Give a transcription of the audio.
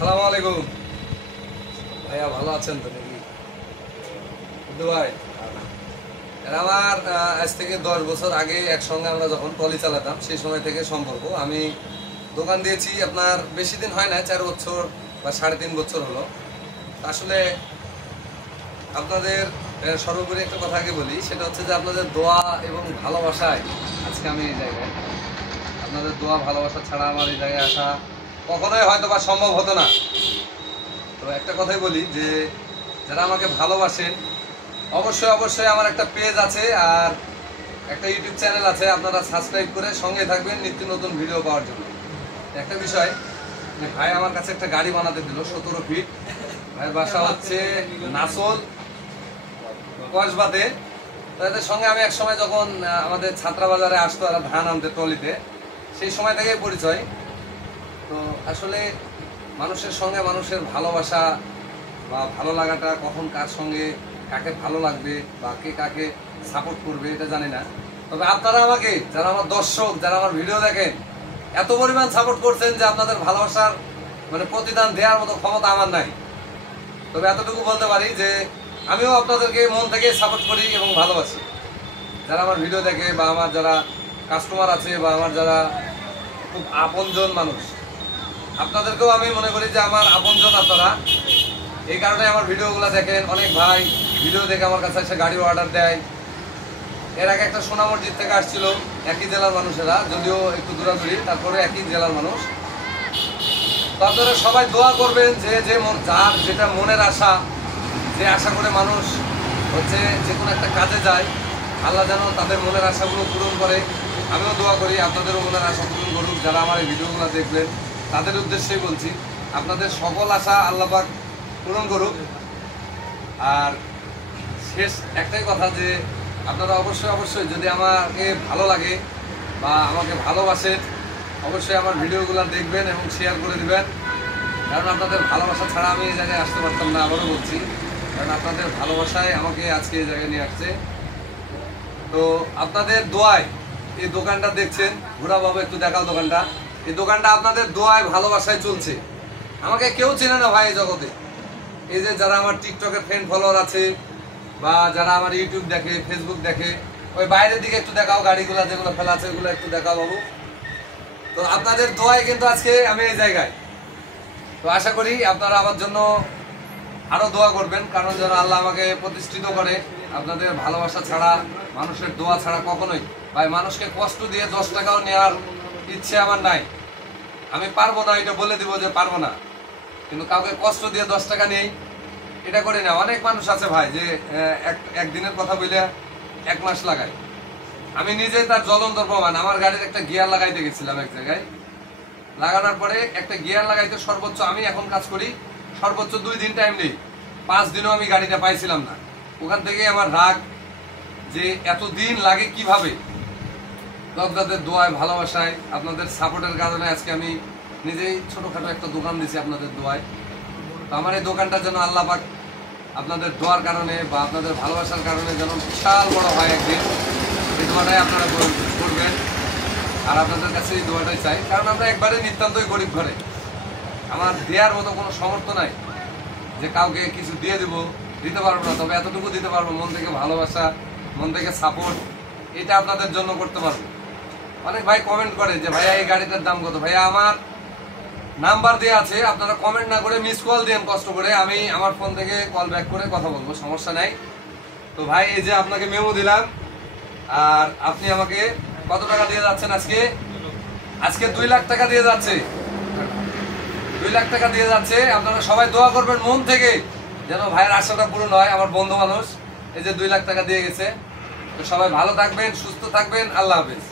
সালাম আলাইকুম ভাইয়া, ভালো আছেন তো নাকি? ভাই আমার আজ থেকে 10 বছর আগে একসঙ্গে আমরা যখন ট্রলি চালাতাম সেই সময় থেকে সম্পর্ক। আমি দোকান দিয়েছি আপনার বেশি দিন হয় না, 4 বছর বা 3.5 বছর হলো। আসলে আপনাদের সর্বোপরি একটা কথা আগে বলি, সেটা হচ্ছে যে আপনাদের দোয়া এবং ভালোবাসায় আজকে আমি এই জায়গায়। আপনাদের দোয়া ভালোবাসা ছাড়া আমার এই জায়গায় আসা কখনোই হয়তো বা সম্ভব হতো না। তো একটা কথাই বলি যে যারা আমাকে ভালোবাসেন অবশ্যই অবশ্যই আমার একটা পেজ আছে আর একটা ইউটিউব চ্যানেল আছে, আপনারা সাবস্ক্রাইব করে সঙ্গে থাকবেন নিত্য নতুন ভিডিও পাওয়ার জন্য। একটা বিষয়, ভাই আমার কাছে একটা গাড়ি বানাতে দিল 17 ফিট। ভাইয়ের বাসা হচ্ছে নাসল কসবাতে। তাদের সঙ্গে আমি এক সময় যখন আমাদের ছাত্রাবাজারে আসতো আর ধান আনতে ট্রলিতে, সেই সময় থেকেই পরিচয়। তো আসলে মানুষের সঙ্গে মানুষের ভালোবাসা বা ভালো লাগাটা কখন কার সঙ্গে কাকে ভালো লাগবে বা কে কাকে সাপোর্ট করবে এটা জানি না। তবে আপনারা আমাকে, যারা আমার দর্শক, যারা আমার ভিডিও দেখেন, এত পরিমাণ সাপোর্ট করছেন যে আপনাদের ভালোবাসার প্রতিদান দেওয়ার মতো ক্ষমতা আমার নাই। তবে এতটুকু বলতে পারি যে আমিও আপনাদেরকে মন থেকে সাপোর্ট করি এবং ভালোবাসি। যারা আমার ভিডিও দেখে বা আমার যারা কাস্টমার আছে বা আমার যারা খুব আপনজন মানুষ, আপনাদেরকেও আমি মনে করি যে আমার আপনজন আপনারা। এই কারণে আমার ভিডিওগুলো দেখেন। অনেক ভাই ভিডিও দেখে আমার কাছে এসে গাড়ি অর্ডার দেয়। এর আগে একটা সোনা মসজিদ থেকে আসছিল, একই জেলার মানুষেরা, যদিও একটু দূরাদূরি, তারপরে একই জেলার মানুষ। তো আপনারা সবাই দোয়া করবেন যে যার যেটা মনের আশা, যে আশা করে মানুষ হচ্ছে যে কোনো একটা কাজে যায়, আল্লাহ যেন তাদের মনের আশাগুলো পূরণ করে। আমিও দোয়া করি আপনাদেরও মনের আশা পূরণ করুক। যারা আমার এই ভিডিওগুলো দেখবেন তাদের উদ্দেশ্যেই বলছি, আপনাদের সকল আশা আল্লাহ পাক পূরণ করুক। আর শেষ একটাই কথা যে আপনারা অবশ্যই অবশ্যই যদি আমাকে ভালো লাগে বা আমাকে ভালোবাসেন, অবশ্যই আমার ভিডিওগুলো দেখবেন এবং শেয়ার করে দিবেন। কারণ আপনাদের ভালোবাসা ছাড়া আমি এই জায়গায় আসতে পারতাম না, আবারও বলছি। কারণ আপনাদের ভালোবাসায় আমাকে আজকে এই জায়গায় নিয়ে আসছে। তো আপনাদের দোয়ায় এই দোকানটা দেখছেন, ঘোরাভাবে একটু দেখাও দোকানটা। এই দোকানটা আপনাদের দোয়ায় ভালোবাসায় চলছে। আমাকে কেউ চেনে না ভাই এই জগতে। এই যে যারা আমার টিকটকের ফ্রেন্ড ফলোয়ার আছে বা যারা আমার ইউটিউব দেখে, ফেসবুক দেখে, ওই বাইরের দিকে একটু দেখাও, গাড়িগুলো যেগুলো ফেলা আছে ওগুলো একটু দেখাও বাবু। তো আপনাদের দোয়ায় কিন্তু আজকে আমি এই জায়গায়। তো আশা করি আপনারা আমার জন্য আরো দোয়া করবেন, কারণ যেন আল্লাহ আমাকে প্রতিষ্ঠিত করে। আপনাদের ভালোবাসা ছাড়া, মানুষের দোয়া ছাড়া কখনোই ভাই, মানুষকে কষ্ট দিয়ে 10 টাকাও নেওয়ার ইচ্ছে আমার নাই। আমি পারবো না, এটা বলে দিব যে পারবো না, কিন্তু কাউকে কষ্ট দিয়ে 10 টাকা নেই এটা করি না। অনেক মানুষ আছে ভাই যে একদিনের কথা বলে 1 মাস লাগায়। আমি নিজে তার জ্বলন্ত প্রমাণ। আমার গাড়ির একটা গিয়ার লাগাইতে গেছিলাম এক জায়গায়, লাগানোর পরে একটা গিয়ার লাগাইতে সর্বোচ্চ, আমি এখন কাজ করি, সর্বোচ্চ 2 দিন টাইম নেই। 5 দিনও আমি গাড়িটা পাইছিলাম না। ওখান থেকে আমার রাগ যে এত দিন লাগে কিভাবে। তো আপনাদের দোয়ায় ভালোবাসায়, আপনাদের সাপোর্টের কারণে আজকে আমি নিজেই ছোটখাটো একটা দোকান দিছি আপনাদের দোয়ায়। তো আমার এই দোকানটা যেন আল্লাহ পাক আপনাদের দোয়ার কারণে বা আপনাদের ভালোবাসার কারণে যেন বিশাল বড় হয় একদিন। এই দোয়াটাই আপনারা করবেন। আর আপনাদের কাছে এই দোয়াটাই চাই, কারণ আমরা একবারে নিতান্তই গরিব ঘরে। আমার দেওয়ার মতো কোনো সামর্থ্য নাই যে কাউকে কিছু দিয়ে দিতে পারবো না। তবে এতটুকু দিতে পারবো, মন থেকে ভালোবাসা, মন থেকে সাপোর্ট, এটা আপনাদের জন্য করতে পারবো। অনেক ভাই কমেন্ট করে যে ভাইয়া এই গাড়িটার দাম কত। ভাইয়া আমার নাম্বার দেওয়া আছে, আপনারা কমেন্ট না করে মিস কল দেন কষ্ট করে, আমি আমার ফোন থেকে কল ব্যাক করে কথা বলবো, সমস্যা নাই। তো ভাই এই যে আপনাকে মেমো দিলাম। আর আপনি আমাকে কত টাকা দিয়ে যাচ্ছেন আজকে? আজকে 2 লাখ টাকা দিয়ে যাচ্ছে, 2 লাখ টাকা দিয়ে যাচ্ছে। আপনারা সবাই দোয়া করবেন মন থেকে যেন ভাইয়ের আশাটা পূরণ হয়। আমার বন্ধু মানুষ এই যে 2 লাখ টাকা দিয়ে গেছে। তো সবাই ভালো থাকবেন, সুস্থ থাকবেন, আল্লাহ হাফেজ।